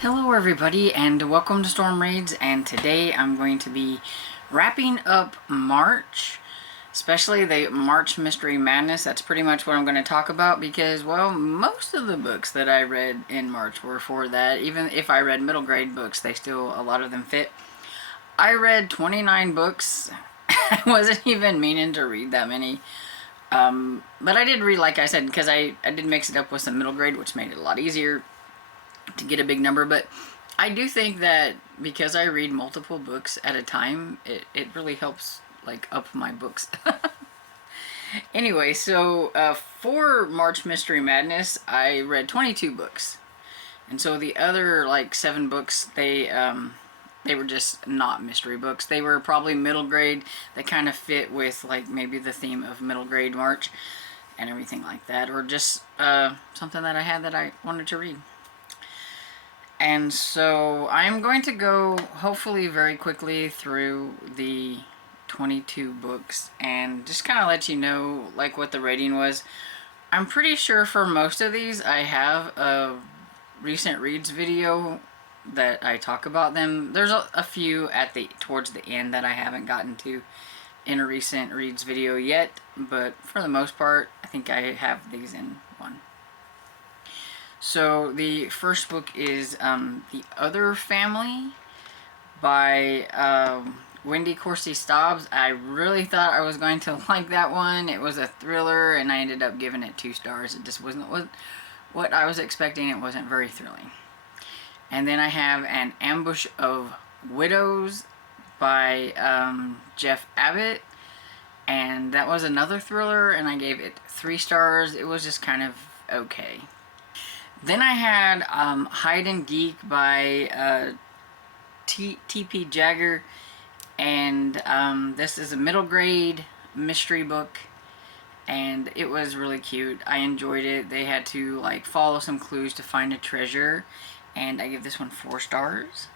Hello everybody and welcome to Storm Raids, and today I'm going to be wrapping up March, especially the March Mystery Madness. That's pretty much what I'm going to talk about because, well, most of the books that I read in March were for that. Even if I read middle grade books, they still, a lot of them fit. I read 29 books. I wasn't even meaning to read that many. But I did read, like I said, because I did mix it up with some middle grade, which made it a lot easier to get a big number. But I do think that because I read multiple books at a time, it really helps like up my books. Anyway, so for March Mystery Madness, I read 22 books. And so the other like 7 books, they were just not mystery books. They were probably middle grade that kind of fit with like maybe the theme of middle grade March and everything like that, or just something that I had that I wanted to read. And so I'm going to go hopefully very quickly through the 22 books and just kind of let you know like what the rating was. I'm pretty sure for most of these I have a recent reads video that I talk about them. There's a few at the towards the end that I haven't gotten to in a recent reads video yet, but for the most part I think I have these in one. So the first book is The Other Family by Wendy Corsi Stobbs. I really thought I was going to like that one. It was a thriller and I ended up giving it 2 stars. It just wasn't what I was expecting. It wasn't very thrilling. And then I have An Ambush of Widows by Jeff Abbott. And that was another thriller and I gave it 3 stars. It was just kind of okay. Then I had Hide and Geek by T.P. Jagger, and this is a middle grade mystery book, and it was really cute. I enjoyed it. They had to like follow some clues to find a treasure, and I give this one 4 stars.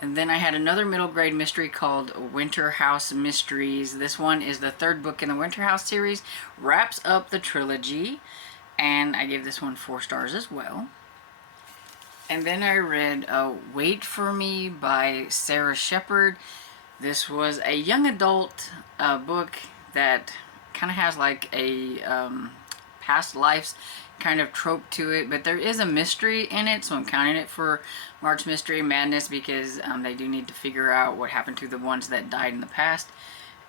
And then I had another middle grade mystery called Winter House Mysteries. This one is the 3rd book in the Winter House series, wraps up the trilogy. And I gave this one 4 stars as well. And then I read Wait For Me by Sarah Shepard. This was a young adult book that kind of has like a past lives kind of trope to it. But there is a mystery in it, so I'm counting it for March Mystery Madness because they do need to figure out what happened to the ones that died in the past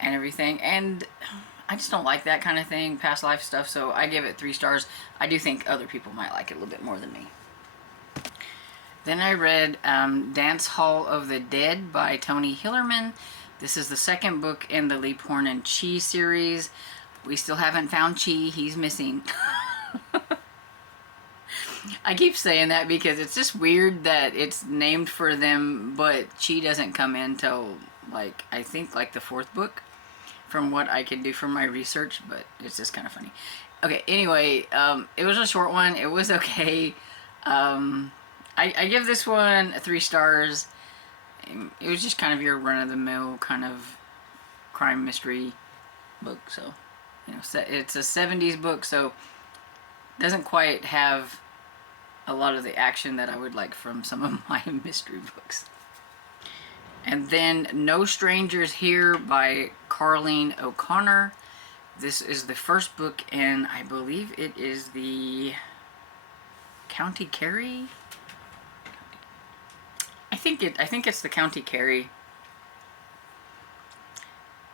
and everything. And I just don't like that kind of thing, past life stuff, so I give it 3 stars. I do think other people might like it a little bit more than me. Then I read Dance Hall of the Dead by Tony Hillerman. This is the 2nd book in the Leap Horn and Chi series. We still haven't found Chi. He's missing. I keep saying that because it's just weird that it's named for them, but Chi doesn't come in till, like, I think, like the 4th book, from what I can do from my research, but it's just kind of funny. Okay, anyway, it was a short one. It was okay. I give this one 3 stars. It was just kind of your run-of-the-mill kind of crime mystery book. So, you know, it's a 70s book, so it doesn't quite have a lot of the action that I would like from some of my mystery books. And then No Strangers Here by Carleen O'Connor. This is the 1st book in, I believe it is the County Kerry? I think it's the County Kerry.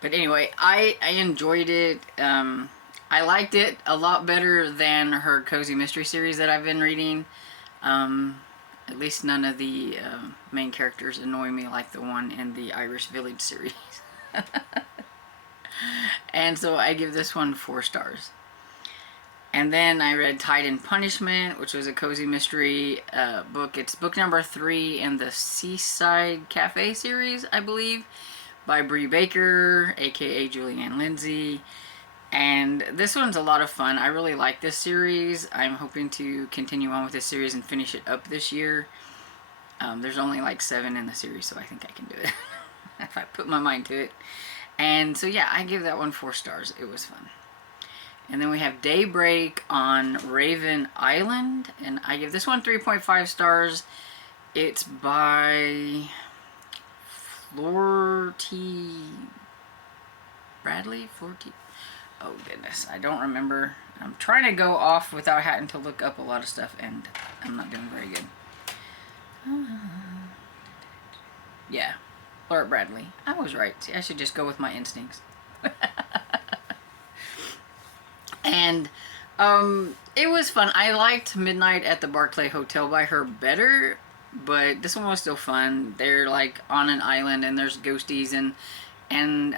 But anyway, I enjoyed it. I liked it a lot better than her Cozy Mystery series that I've been reading. At least none of the main characters annoy me like the one in the Irish Village series. And so I give this one 4 stars. And then I read Tide and Punishment, which was a cozy mystery book. It's book number 3 in the Seaside Cafe series, I believe, by Bree Baker, aka Julianne Lindsay. And this one's a lot of fun. I really like this series. I'm hoping to continue on with this series and finish it up this year. There's only like 7 in the series, so I think I can do it if I put my mind to it. And so yeah, I give that one 4 stars. It was fun. And then we have Daybreak on Raven Island, and I give this one 3.5 stars. It's by Floor T. Bradley? Floor T. Oh goodness, I don't remember. I'm trying to go off without having to look up a lot of stuff, and I'm not doing very good. Yeah, Laura Bradley. I was right. See, I should just go with my instincts. And it was fun. I liked Midnight at the Barclay Hotel by her better, but this one was still fun. They're like on an island and there's ghosties, and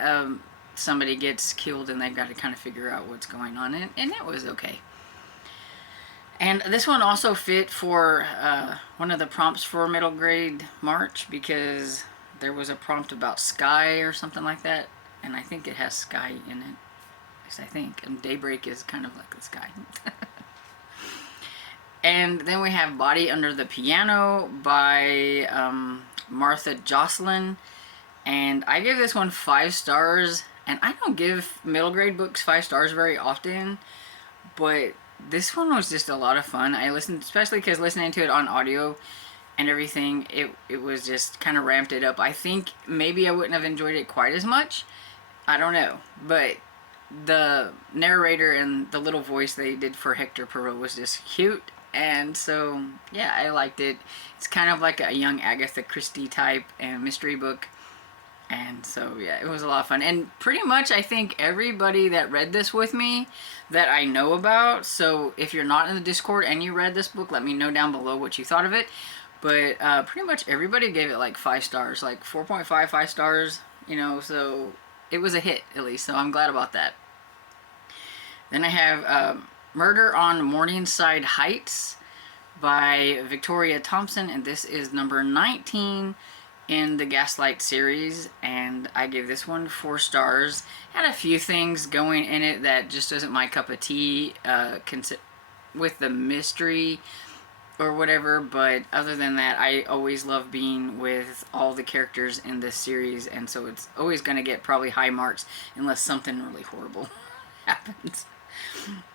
somebody gets killed and they've got to kind of figure out what's going on, and it was okay. And this one also fit for one of the prompts for middle grade March, because there was a prompt about sky or something like that, and I think it has sky in it. At least I think. And Daybreak is kind of like the sky. And then we have Body Under the Piano by Martha Jocelyn. And I give this one 5 stars. And I don't give middle grade books 5 stars very often, but this one was just a lot of fun. I listened, especially because listening to it on audio and everything, it was just kind of ramped it up. I think maybe I wouldn't have enjoyed it quite as much. I don't know. But the narrator and the little voice they did for Hector Perot was just cute. And so, yeah, I liked it. It's kind of like a young Agatha Christie type and mystery book. And so, yeah, it was a lot of fun. And pretty much, I think everybody that read this with me that I know about, so if you're not in the Discord and you read this book, let me know down below what you thought of it. But pretty much everybody gave it like 5 stars, like 4.5, 5 stars, you know, so it was a hit at least. So I'm glad about that. Then I have Murder on Morningside Heights by Victoria Thompson, and this is number 19 in the Gaslight series, and I gave this one 4 stars. Had a few things going in it that just isn't my cup of tea with the mystery or whatever, but other than that, I always love being with all the characters in this series, and so it's always going to get probably high marks unless something really horrible happens.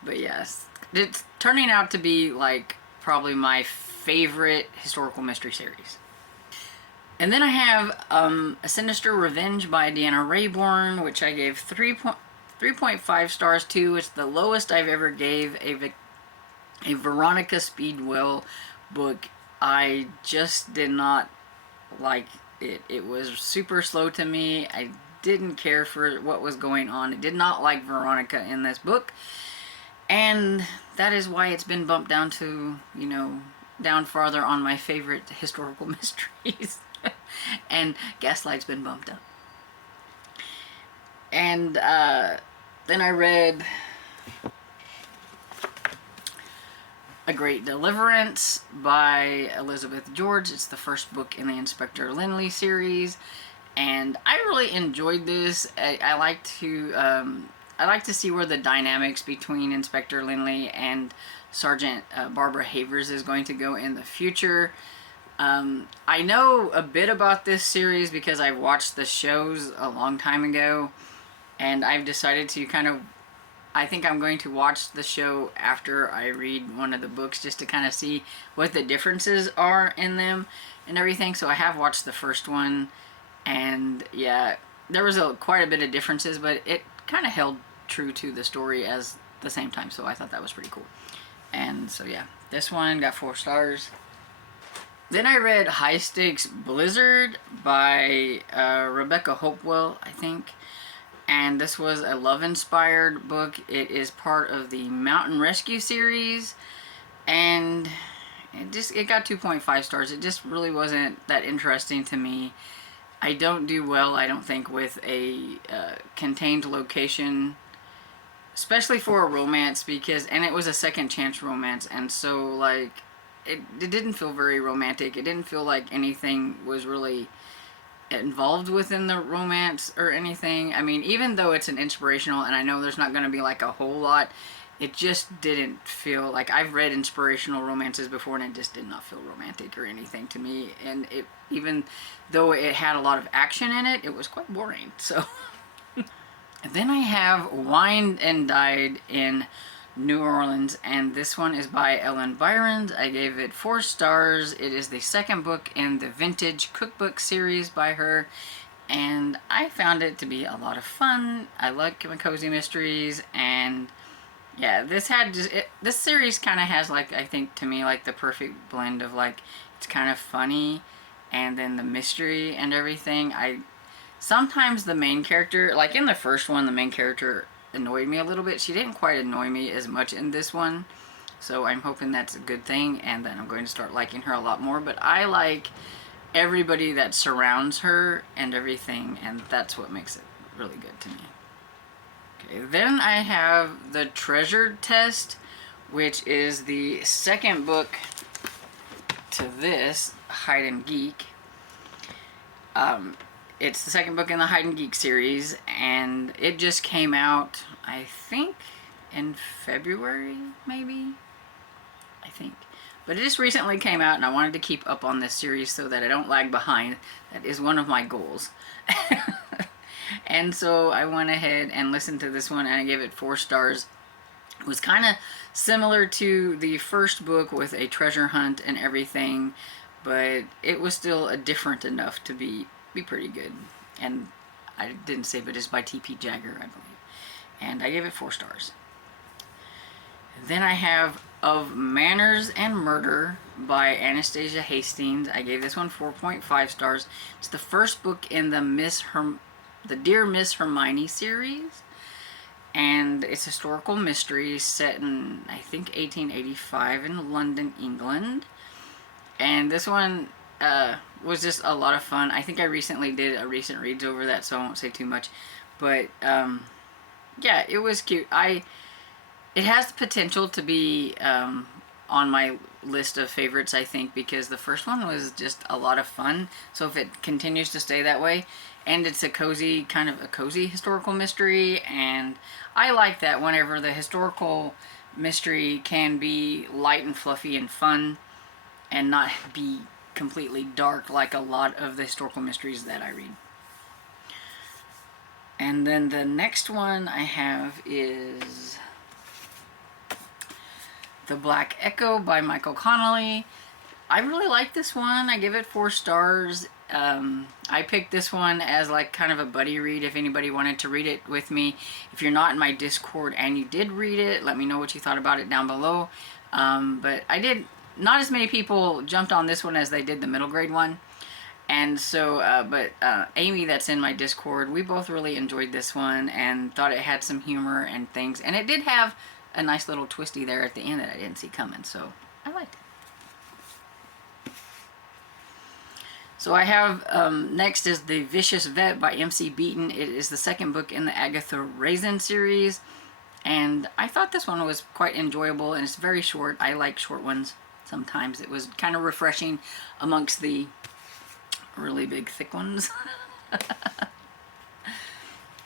But yes, it's turning out to be like probably my favorite historical mystery series. And then I have A Sinister Revenge by Deanna Raybourn, which I gave 3.5 stars to. It's the lowest I've ever gave a Veronica Speedwell book. I just did not like it. It was super slow to me. I didn't care for what was going on. I did not like Veronica in this book. And that is why it's been bumped down to, you know, down farther on my favorite historical mysteries. And Gaslight's been bumped up. And then I read A Great Deliverance by Elizabeth George. It's the first book in the Inspector Lynley series, and I really enjoyed this. I like to see where the dynamics between Inspector Lynley and Sergeant Barbara Havers is going to go in the future. I know a bit about this series because I watched the shows a long time ago, and I've decided to I think I'm going to watch the show after I read one of the books, just to kind of see what the differences are in them and everything. So I have watched the first one, and yeah, there was quite a bit of differences, but it kind of held true to the story at the same time, so I thought that was pretty cool. And so yeah, this one got 4 stars. Then I read High Stakes Blizzard by Rebecca Hopewell, I think. And this was a love-inspired book. It is part of the Mountain Rescue series. And it got 2.5 stars. It just really wasn't that interesting to me. I don't do well, I don't think, with a contained location, especially for a romance, and it was a second chance romance, and so like it didn't feel very romantic. It didn't feel like anything was really involved within the romance or anything. I mean, even though it's an inspirational, and I know there's not going to be like a whole lot, it just didn't feel like, I've read inspirational romances before and it just did not feel romantic or anything to me. And even though it had a lot of action in it, it was quite boring. So Then I have Whine and Die in New Orleans, and this one is by Ellen Byron. I gave it 4 stars. It is the second book in the Vintage Cookbook series by her, and I found it to be a lot of fun. I like my cozy mysteries, and yeah, this series kind of has, like, I think to me, like the perfect blend of, like, it's kind of funny and then the mystery and everything. Sometimes the main character, like in the first one, the main character annoyed me a little bit. She didn't quite annoy me as much in this one, so I'm hoping that's a good thing, and then I'm going to start liking her a lot more. But I like everybody that surrounds her and everything, and that's what makes it really good to me. Okay, then I have The Treasure Test, which is the second book to this, Hide and Geek. It's the second book in the Hide and Geek series, and it just came out, I think, in February, maybe? I think. But it just recently came out, and I wanted to keep up on this series so that I don't lag behind. That is one of my goals. And so I went ahead and listened to this one, and I gave it 4 stars. It was kind of similar to the first book with a treasure hunt and everything, but it was still different enough to be pretty good. And I didn't say, but it's by T.P. Jagger, I believe. And I gave it 4 stars. Then I have Of Manners and Murder by Anastasia Hastings. I gave this one 4.5 stars. It's the first book in the Dear Miss Hermione series. And it's a historical mystery set in, I think, 1885 in London, England. And this one was just a lot of fun. I think I recently did a recent reads over that, so I won't say too much. But yeah, it was cute. It has the potential to be on my list of favorites, I think, because the first one was just a lot of fun. So if it continues to stay that way, and it's a cozy, kind of a cozy historical mystery, and I like that whenever the historical mystery can be light and fluffy and fun and not be completely dark like a lot of the historical mysteries that I read. And then the next one I have is The Black Echo by Michael Connelly. I really like this one. I give it 4 stars. I picked this one as like kind of a buddy read if anybody wanted to read it with me. If you're not in my Discord and you did read it, let me know what you thought about it down below. But not as many people jumped on this one as they did the middle grade one. And so, Amy that's in my Discord, we both really enjoyed this one and thought it had some humor and things. And it did have a nice little twisty there at the end that I didn't see coming, so I liked it. So I have, next is The Vicious Vet by M.C. Beaton. It is the second book in the Agatha Raisin series, and I thought this one was quite enjoyable, and it's very short. I like short ones sometimes. It was kind of refreshing amongst the really big, thick ones.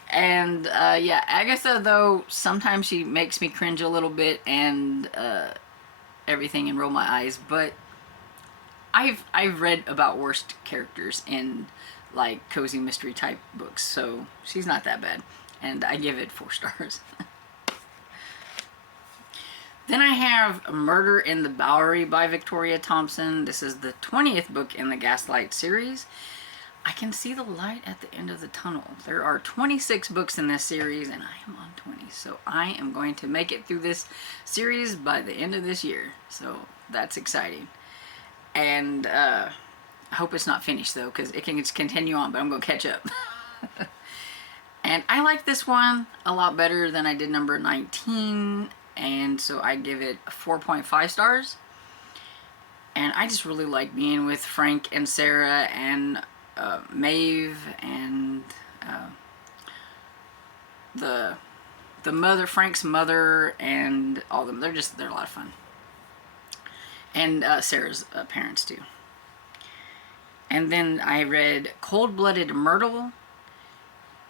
And, yeah, Agatha, though, sometimes she makes me cringe a little bit and everything and roll my eyes, but I've read about worst characters in, like, cozy mystery type books, so she's not that bad, and I give it 4 stars. Then I have Murder in the Bowery by Victoria Thompson. This is the 20th book in the Gaslight series. I can see the light at the end of the tunnel. There are 26 books in this series, and I am on 20, so I am going to make it through this series by the end of this year, so that's exciting. And I hope it's not finished, though, because it can just continue on, but I'm going to catch up. And I like this one a lot better than I did number 19, and so I give it 4.5 stars. And I just really like being with Frank and Sarah and Maeve and the mother, Frank's mother, and all of them. They're a lot of fun. And Sarah's parents too. And then I read Coldblooded Myrtle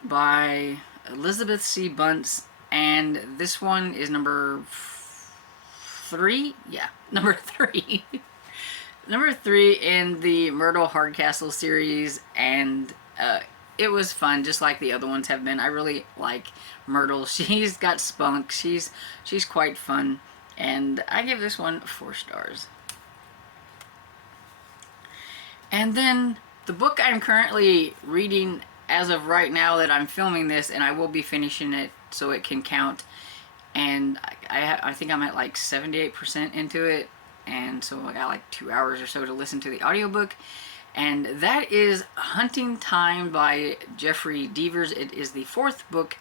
by Elizabeth C. Bunce, and this one is number 3. Yeah, number 3. Number 3 in the Myrtle Hardcastle series, and it was fun, just like the other ones have been. I really like Myrtle. She's got spunk. She's quite fun. And I give this one 4 stars. And then the book I'm currently reading as of right now that I'm filming this, and I will be finishing it so it can count. And I think I'm at like 78% into it. And so I got like 2 hours or so to listen to the audiobook. And that is Hunting Time by Jeffrey Devers. It is the 4th book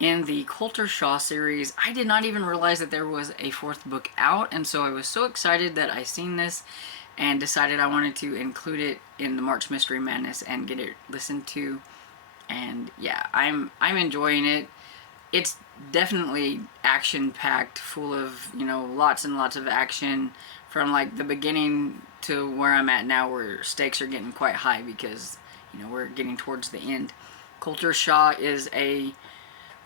in the Coulter Shaw series. I did not even realize that there was a 4th book out, and so I was so excited that I seen this and decided I wanted to include it in the March Mystery Madness and get it listened to. And yeah, I'm enjoying it. It's definitely action-packed, full of, you know, lots and lots of action from like the beginning to where I'm at now, where stakes are getting quite high because, you know, we're getting towards the end. Coulter Shaw is a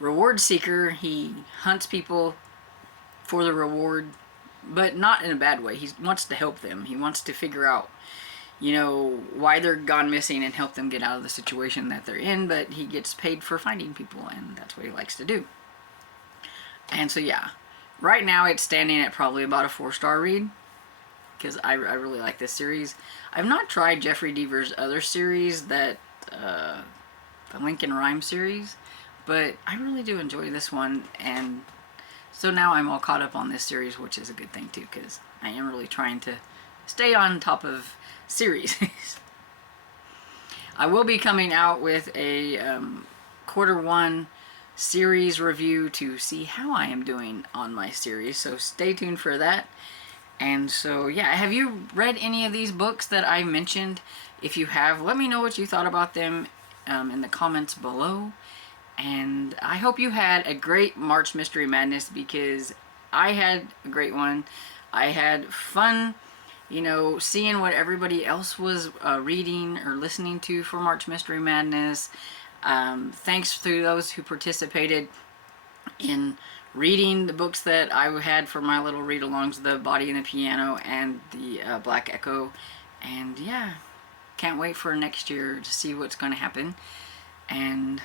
reward seeker. He hunts people for the reward, but not in a bad way. He wants to help them. He wants to figure out, you know, why they're gone missing and help them get out of the situation that they're in, but he gets paid for finding people, and that's what he likes to do. And so yeah, right now it's standing at probably about a 4-star read, because I really like this series. I've not tried Jeffrey Devers' other series, that the Lincoln Rhyme series, but I really do enjoy this one, and so now I'm all caught up on this series, which is a good thing too, because I am really trying to stay on top of series. I will be coming out with a Q1 series review to see how I am doing on my series, so stay tuned for that. And so yeah, have you read any of these books that I mentioned? If you have, let me know what you thought about them in the comments below. And I hope you had a great March Mystery Madness, because I had a great one. I had fun, you know, seeing what everybody else was reading or listening to for March Mystery Madness. Thanks to those who participated in reading the books that I had for my little read-alongs, The Body and the Piano and the Black Echo. And yeah, can't wait for next year to see what's going to happen. And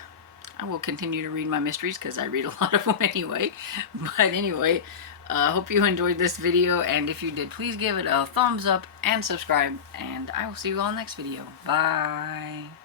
I will continue to read my mysteries, because I read a lot of them anyway. But anyway, hope you enjoyed this video, and if you did, please give it a thumbs up and subscribe, and I will see you all next video. Bye!